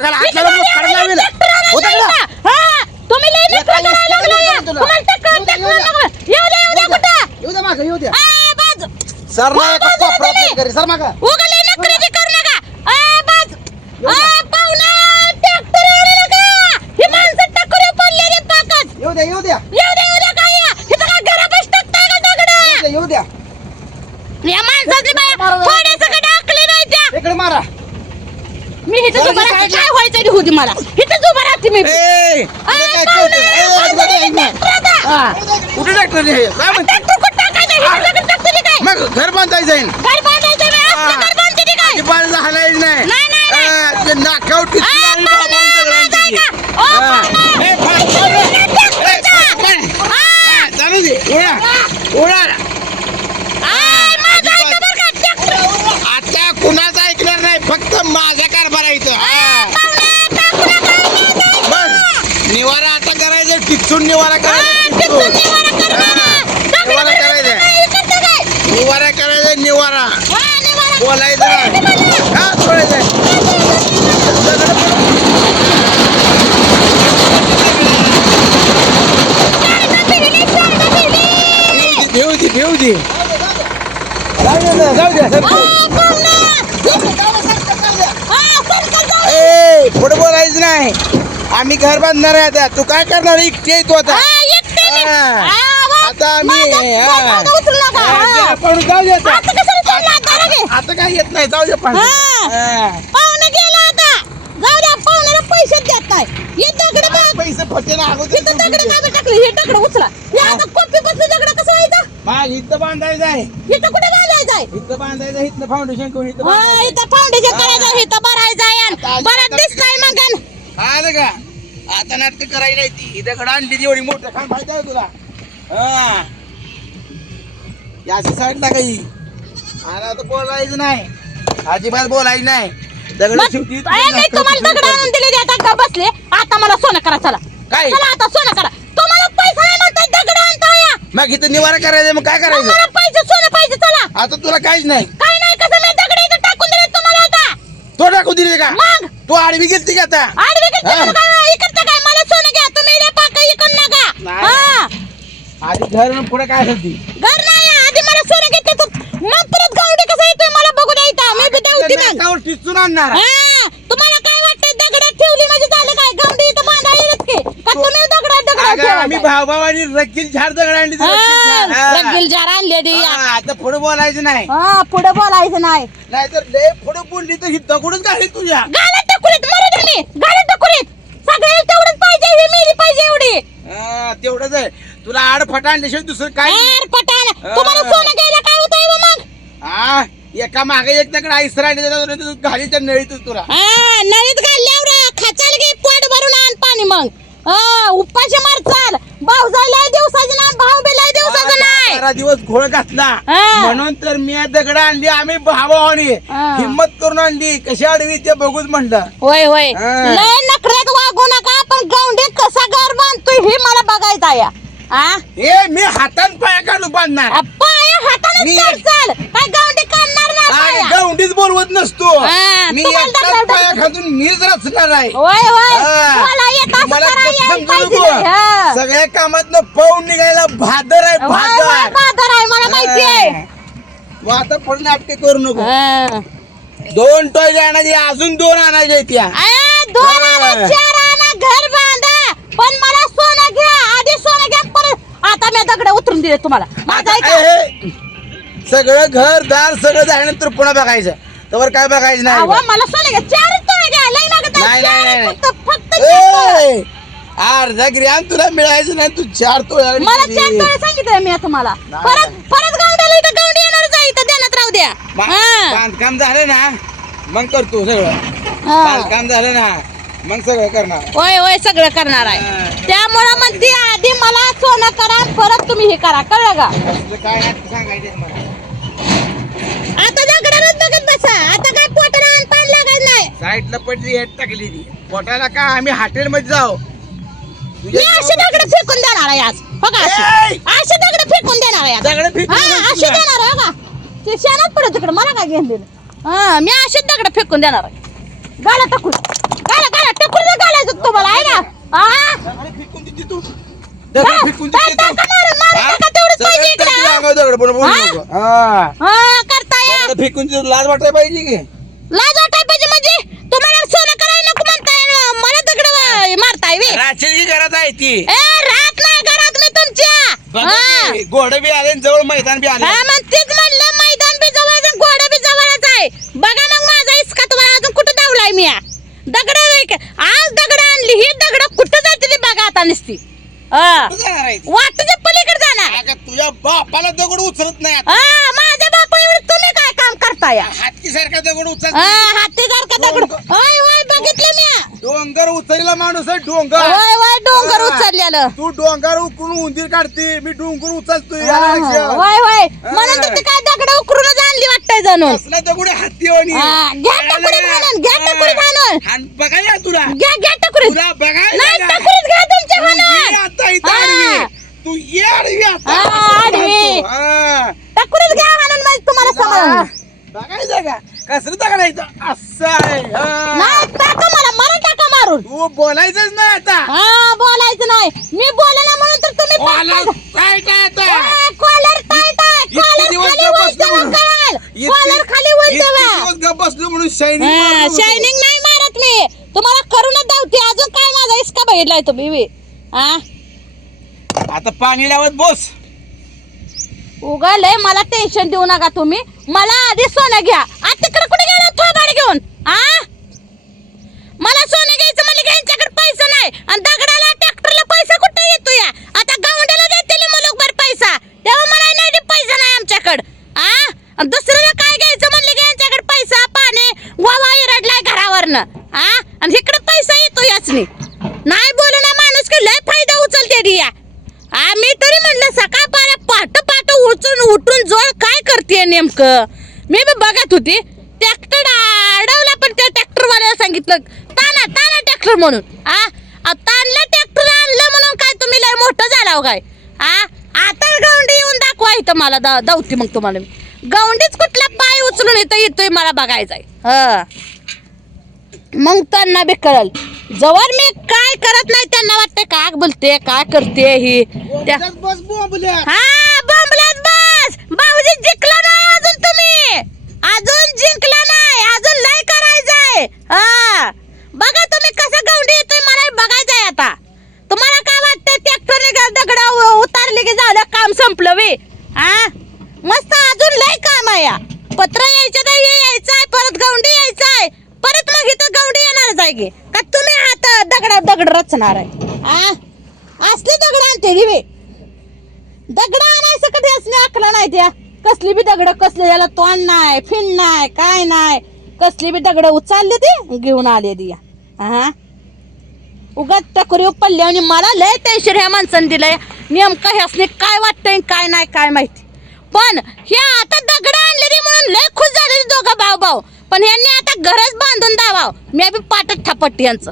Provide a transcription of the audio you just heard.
डोक्याला हात लावून मुस्काड लावेल. होतं का? हा, तुम्ही लय हे नखरे काय करायला लागलाय. तुला. तुम्हाला टक्कर- टक्कर. लागलं. येऊ द्या, येऊ द्या कुठं? येऊ द्या मागं, येऊ द्या. ए, बाज. सर नाही बाजूला कोपऱ्यात. नाही घरी, सर मागं. उगा लय नखरेची करू नका. ए, बाज. ए, पाहुणा, ट्रॅक्टर आणू नका. ही माणसं टक्करी पडलेली पाकच. येऊ द्या येऊ द्या येऊ द्या, येऊ द्या काय या? इथं काय घरापाशी टाकताय का दगडं? येऊ द्या, येऊ द्या या माणसाची बाया. थोड्यासं का टाकली नाही त्या इकडे मारा मी इथं उभं राहते. काय व्हायचं होऊ दे मला इथंच उभं राहते मी ए, ए, तुला काय पाहुणे, कळतं? ए, पाहुणे, अजिबात ऐक नाही. ट्रॅक्टर आता. हा. कुठे ट्रॅक्टर हे? काय म्हणते? ट्रॅक्टर कुठं टाकायचं? इथं दगड टाकतो की काय? मग घर बांधायचं जाईल घर बांधायचं बे, हा. घर बांधते काय? नाही नाही, नाकावर बाबांचं माझं राहते ऐका. ती. ओ, हा. पाहुणे. ए, फार- इथं फार- नाही ए, ट्रॅक्टरचा. फार- फार. हा. हा, चालू दे उडा उडा ए, माझं ऐका बरं का, ट्रॅक्टर. आता कुणाचं ऐकणार नाही फक्त माझा कारभार आहे इथं हा. पाहुणे, टाकू नका, इथं नाही. बस निवारा आता करायचं टिचून निवारा हा, करायचं तिथून टिचून. निवारा करणार. हा. दगड निवारा बिगड करायचं. नाही, इकडचं काय? निवारा करायचं निवारा हा, निवारा. बोलायचं दे भेऊ दे जाऊ ए पुढे बोलायचं नाही आम्ही घर बांधणार आहे आता तू काय करणार एकटी तू आता आता आम्ही आपण जाऊ द्या आता. आता काय येत नाही जाऊ दे पण पैसे देत नाही. हे दगड बघ. पैसे फटे ना इथं दगड काय टाकले हे दगड उचला. हे आता कॉपी बसलं दगड कसं व्हायचं? इथं बांधायचं आहे. इथं कुठे बांधायचं आहे? इथं बांधायचं इथं फाउंडेशन करून इथं होय, बांधायचं इथं फाउंडेशन करायचं. इथं भरायचं आता आहे आलं का आता नाटक करायची नाही ती. आणली एवढी मोठं खान माहिती आहे तुला? हा. याच्या साईडला काही. आणि आता बोलायचं नाही. अजिबात बोलायचं नाही. दगड मग शेवटी ए, मी तुम्हाला दगड आणून दिले आता का बसले. आता मला सोनं करा चला. काय? चला आता सोनं करा. तुम्हाला पैसा नाही म्हणताय दगड आणताय. मग इथं निवारा करायचं मग काय करायचं? मला पाहिजे सोनं पाहिजे चला. आता तुला काहीच नाही. काय नाही कसं मी दगड इथं टाकून दिले तुम्हाला आता? तो टाकू दिले का? मग? तू आडवी गेलती का आता? आडवी हा. काय इकडचं काय? मला सोनं घ्या तुम्ही इथे पाका इकडून नका. नाही. हा. आधी घर पुढे काय असेल ती घर नाही आधी मला सोनं घेते तर मग परत गावडे कसं येतोय मला बघू मग नाकावर टिचून आणणार हा, तुम्हाला काय वाटतंय दगडात ठेवली म्हणजे झालं काय? गावडी इथं की? का तुम्ही दगडात दगडात अगं, आम्ही ठेवायचं? भाऊ भावानी रक्कील झाड. दगड आणली झाड. हा, आता पुढे बोलायचं नाही. हा पुढे बोलायचं नाही. नाहीतर लय पुढे बोलली तर ही दगडच घाली तुझ्या. गाड्यात टकुरीत मरू दे मी. टकुरीत. तेवढंच पाहिजे ही मिली पाहिजे एवढी. हा, तेवढंच आहे. तुला आड फटा आणल्याशिवाय दुसरं काय नाही. यार पटाण हा. तुम्हाला सोनं काय हा एका मागे एक दगड आईस राहिली घाली त्या नळीतच तुला. हा नळीत घालल्यावर खचाल घे पोट भरून आण पाणी मग. उपाशी मार चाल भाऊ जायला दिवसाची ना भाऊ बिलाय दिवसाचं नाही. बारा दिवस घोळ घातला. म्हणून तर मी दगड आणली आम्ही भावानी हा. हिम्मत करून आणली. कशी आडवी ते बघूच म्हणलं. होय होय. लय नखऱ्यात वागू नका पण गावंडी कसा घर बांधतोय हे मला बघायचं आहे. हा हे मी हातात पाया काढू बांधणार. आ, पाय हाताने मी- चाल चाल काय गावंडी काढणार ना आणि पाया गवंडीच बोलवत नसतो. हा, मी तुम्हाला एकटाच दगड- पाया मीच रचणार आहे. होय होय. हा. मला येत असं मला करा तसं यायला समजू पाहिजे. नको. नाही, हा. सगळ्या कामात पाहून निघायला भादर आहे होय, होय, भादर. बाजार आहे मला माहिती आहे. मग आता पुढे नाटके करू नको. हा. दोन टॉयलेट आणायचे अजून दोन आणायचे त्या आ, दोन हा. आणा, चार आणा, घर बांधा. पण मला सोनं घ्या आधी सोनं घ्या परत. आता मी दगड उतरून दिले तुम्हाला. माझा आता ऐका. ए, हे, सगळं घर दार सगळं झाल्यानंतर पुन्हा बघायचं. तर काय बघायचं अहो, नाही मला सोनं घ्या. चार मागत नाही, नाही, नाही, नाही. फक्त फक्त चार तोळे. ए, अर्धा ग्रॅम तुला मिळायचं नाही. तू चार तो मला चार तोळे सांगितलं मी तुम्हाला नाही, परत परत गावड्याला इथं गावडी येणारच आहे इथं देण्यात राहू द्या. हा. बांधकाम झालं ना मग करतो सगळं. हा. बांधकाम झालं ना मग सगळं करणार. होय होय सगळं करणार आहे. हा. त्यामुळं म्हणते आधी मला सोनं करा परत तुम्ही हे करा. कळलं का? काय सांगायचं मला. बसा आता काय पोटाला अन्न पाणी लागत नाही साईडला पडली हेट टाकली ती पोटाला का आम्ही हॉटेलमध्ये जाऊ मी अशी दगड फेकून देणार आहे आज अशी! अशी दगड फेकून देणार आहे आज. दगड फेकून हा देणार अशी तुला. देणार आहे बघा ते शेणात पडत तिकडे मला काय घेऊन हा मी अशीच दगड फेकून देणार आहे गाला टाकून गाला आ दगड फेकून देते तू दगड फेकून काय देते तू टाका मारून मारून हा? टाका तेवढंच सगळं पाहिजे इकडं, टाकी हा? अंगावर दगड बोल बोल हा? नको. हा हा करता दगड फेकून लाज वाटायला पाहिजे की? लाज वाटाय पाहिजे म्हणजे? तुम्हाला सोनं करायला नको म्हणताय मला दगड मारताय वे. घरात आहे ती. ए राहत नाही घरात मी तुमच्या हा. घोडं बी आले आणि जवळ मैदान बी आले. हा मग तेच म्हणलं मैदान बी जवळ आहे, घोडा बी जवळच आहे. बघा मग माझा इसका तुम्हाला अजून कुठं दावलाय मी दगड आज दगड आणली ही दगड कुठं जाते ती बघा आता नुसती. हा. कुठं जाणार आहे ती? वाटेच्या पलीकडे जाणार. अगं, तुझ्या बापाला दगड उचलत नाही आता. हा बापा एवढं तुम्ही काय काम करताय हातकी सारखा दगड उचलत हा. हाती दगड होय होय बघितलं मी डोंगर उचलला माणूस आहे डोंगर होय होय डोंगर. उचललेलं तू डोंगर उकरून उंदीर काढते मी डोंगर उचलतोय हा, याला हा. होय होय हा. म्हणून तिथे काय दगड उकरूनच आणली वाटतंय जणून कसला दगड आहे हाती वाणी. हा, घ्या टकुरीत घालून, घ्या. टकुरीत घालून. हाण बघायला तुला घ्या घ्या टकुरीत तुला बघायला नाही? टकुरीत घ्या तुमच्या आता इथं. आडवी. तू ये आडवी आता. हा, आडवी. हा. टकुरीत घ्या म्हणून म्हणजे बघायचं का? कसलं? असं आहे हा. नाही टाका मला? मला टाका मारून. तू बोलायचंच नाही आता. हा बोलायचं नाही. मी बोलला म्हणून तर तुम्ही कॉलर पाच- टाईट आहे आता. कॉलर टाईट आहे. इतके कॉलर दिवस खाली गप्प वर बसलो ठेवा म्हणून. कळाल इतके- कॉलर खाली वर इतके ठेवा दिवस गप्प बसलो म्हणून शायनिंग शायनिंग नाही मारत मी. तुम्हाला करूनच धावते अजून काय माझा इसका बघितलाय तुम्ही बी? हा आता पाणी लावत बोस. उगालय मला टेन्शन देऊ नका तुम्ही. मला आधी सोनं घ्या. आता तिकडे कुठे गेला थोबाड घेऊन? आ? मला सोनं घ्यायचं म्हणजे यांच्याकडे पैसा नाही. आणि दगडाला ट्रॅक्टरला पैसा कुठे येतो या? आता गावंड्याला देते मुलुकभर पैसा. तेव्हा मला नाही पैसा नाही आमच्याकडे. आ? आणि दुसऱ्याला काय घ्यायचं म्हणलं की यांच्याकडे पैसा पाणी वावा इरडलाय घरावरनं. आ? आणि इकडे पैसा येतो याचनी नाही बोलू ना माणूस की लय फायदा उचलते डी या आ मी तरी म्हणलं सकाळ पाऱ्या पाट पाट उचून उठून जोड काय करते नेमकं? मी बी बघत होती. ट्रॅक्टर अडवला पण त्या ट्रॅक्टरवाल्याला सांगितलं ताना ताना ट्रॅक्टर म्हणून. आ? ताणलं ट्रॅक्टर आणलं म्हणून काय तुम्ही लय मोठं झाला हो काय? आ? आता गौंडी येऊन दाखवा इथं मला दा दावती मग तुम्हाला मी. गौंडीच कुठला पाय उचलून इथं येतोय मला बघायचंय हा. मग त्यांना बी कळल. जवळ मी काय करत नाही त्यांना वाटते काय बोलते काय करते ही? त्या बस बोंबल्या हा बोंबलात म्हणजे जिंकला नाही अजून तुम्ही. अजून जिंकला नाही. अजून लय करायचंय. हा. बघा तुम्ही कसं गवंडी येतोय मला बघायचंय आता. तुम्हाला काय वाटतंय ट्रॅक्टरने दगड उतारले की झालं काम संपलं वे हा? मस्त अजून लय काम आहे या. पत्र यायचं नाही हे यायचंय परत गवंडी यायचंय. परत मग इथं गवंडी येणारच आहे की. का तुम्ही हात दगडा दगड रचणार आहे? आ असले दगड आणते वे दगड आणायचं कधी असणे आकला नाही त्या. कसली बी दगड कसले याला तोंड नाही फिन नाही काय नाही. कसली बी दगड उचलली ती घेऊन आले ती. हा उगाच टकुरी पडली आणि मला लय टेन्शन ह्या माणसाने दिलंय. नेमकं ह्यासने काय वाटतंय काय नाही काय माहिती. पण हे आता दगड आणलेली म्हणून लय खुश झालेली दोघं भाऊ भाऊ पण ह्यांनी आता घरच बांधून दावाव मी बी पाटत थापट्टी यांचं.